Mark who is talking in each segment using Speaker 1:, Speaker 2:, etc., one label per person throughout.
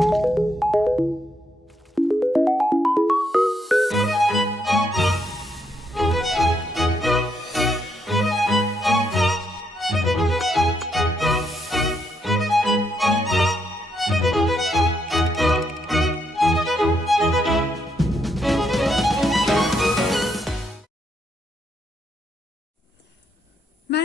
Speaker 1: you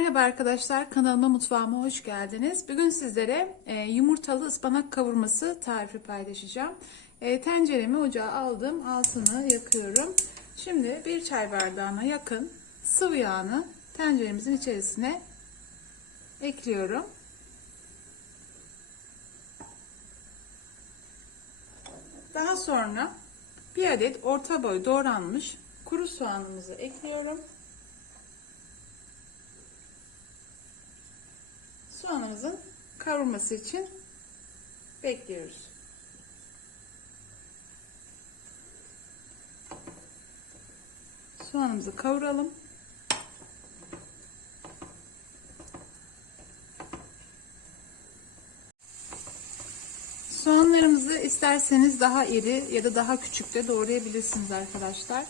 Speaker 1: Merhaba arkadaşlar, kanalıma mutfağıma hoş geldiniz. Bugün sizlere e, yumurtalı ıspanak kavurması tarifi paylaşacağım. E, tenceremi ocağa aldım, altını yakıyorum. Şimdi bir çay bardağına yakın sıvı yağını tenceremizin içerisine ekliyorum. Daha sonra bir adet orta boy doğranmış kuru soğanımızı ekliyorum. Soğanımızın kavrulması için bekliyoruz. Soğanımızı kavuralım. Soğanlarımızı isterseniz daha iri ya da daha küçük de doğrayabilirsiniz arkadaşlar.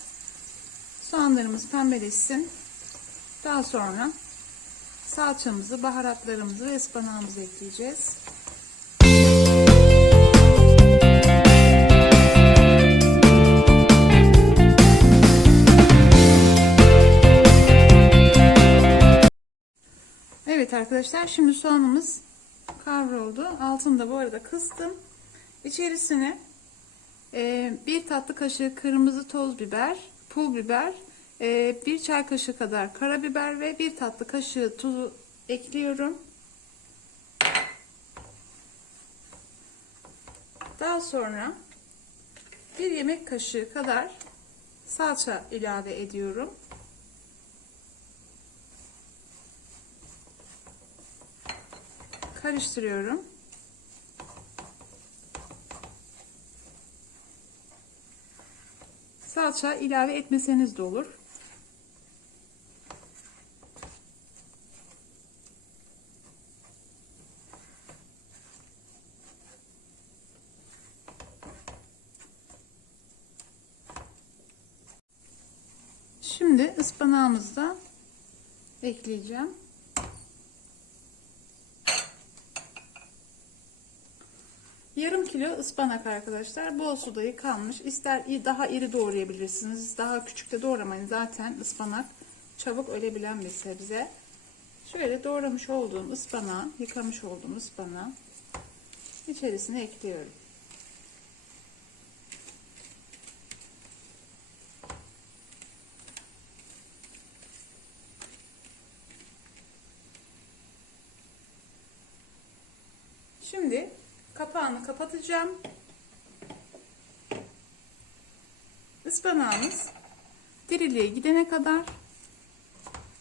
Speaker 1: Soğanlarımız pembeleşsin. Daha sonra salçamızı, baharatlarımızı ve ıspanağımızı ekleyeceğiz. Evet arkadaşlar şimdi soğanımız kavruldu. Altını da bu arada kıstım. İçerisine bir tatlı kaşığı kırmızı toz biber, pul biber, e, bir çay kaşığı kadar karabiber ve bir tatlı kaşığı tuzu ekliyorum. Daha sonra bir yemek kaşığı kadar salça ilave ediyorum. Karıştırıyorum. Salça ilave etmeseniz de olur. Şimdi ıspanağımızı da ekleyeceğim. Yarım kilo ıspanak arkadaşlar. Bol suda yıkanmış. İster daha iri doğrayabilirsiniz. Daha küçük de doğramayın. Zaten ıspanak çabuk ölebilen bir sebze. Şöyle doğramış olduğum ıspanağı, yıkamış olduğum ıspanağı içerisine ekliyorum. Şimdi kapağını kapatacağım. Ispanağımız diriliğe gidene kadar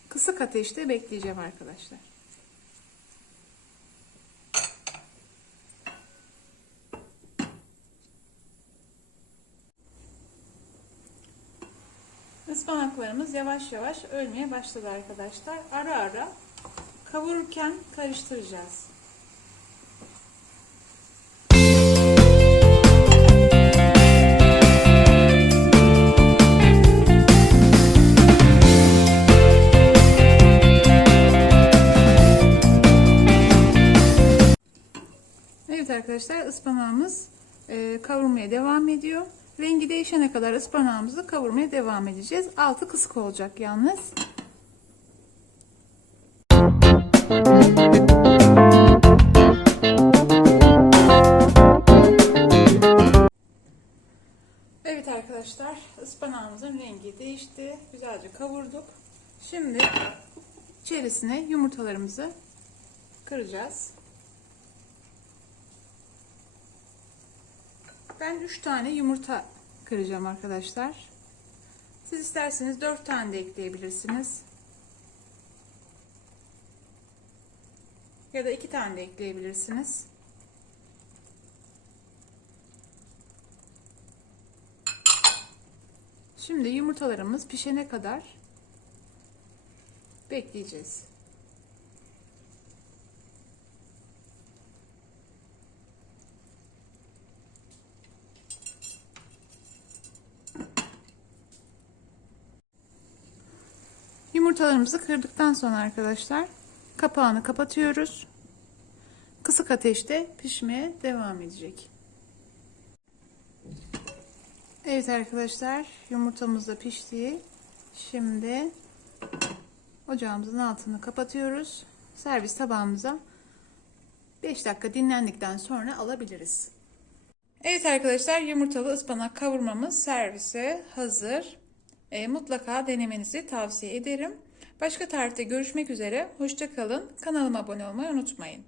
Speaker 1: kısık ateşte bekleyeceğim arkadaşlar. Ispanaklarımız yavaş yavaş ölmeye başladı arkadaşlar. Ara ara kavururken karıştıracağız. Arkadaşlar ıspanağımız e, kavrulmaya devam ediyor. Rengi değişene kadar ıspanağımızı kavurmaya devam edeceğiz. Altı kısık olacak yalnız. Evet arkadaşlar ıspanağımızın rengi değişti. Güzelce kavurduk. Şimdi içerisine yumurtalarımızı kıracağız. Ben 3 tane yumurta kıracağım arkadaşlar. Siz isterseniz 4 tane de ekleyebilirsiniz. Ya da 2 tane de ekleyebilirsiniz. Şimdi yumurtalarımız pişene kadar bekleyeceğiz. Yumurtalarımızı kırdıktan sonra arkadaşlar kapağını kapatıyoruz. Kısık ateşte pişmeye devam edecek. Evet arkadaşlar yumurtamız da pişti. Şimdi ocağımızın altını kapatıyoruz. Servis tabağımıza 5 dakika dinlendikten sonra alabiliriz. Evet arkadaşlar yumurtalı ıspanak kavurmamız servise hazır. E, mutlaka denemenizi tavsiye ederim. Başka tarifte görüşmek üzere. Hoşça kalın. Kanalıma abone olmayı unutmayın.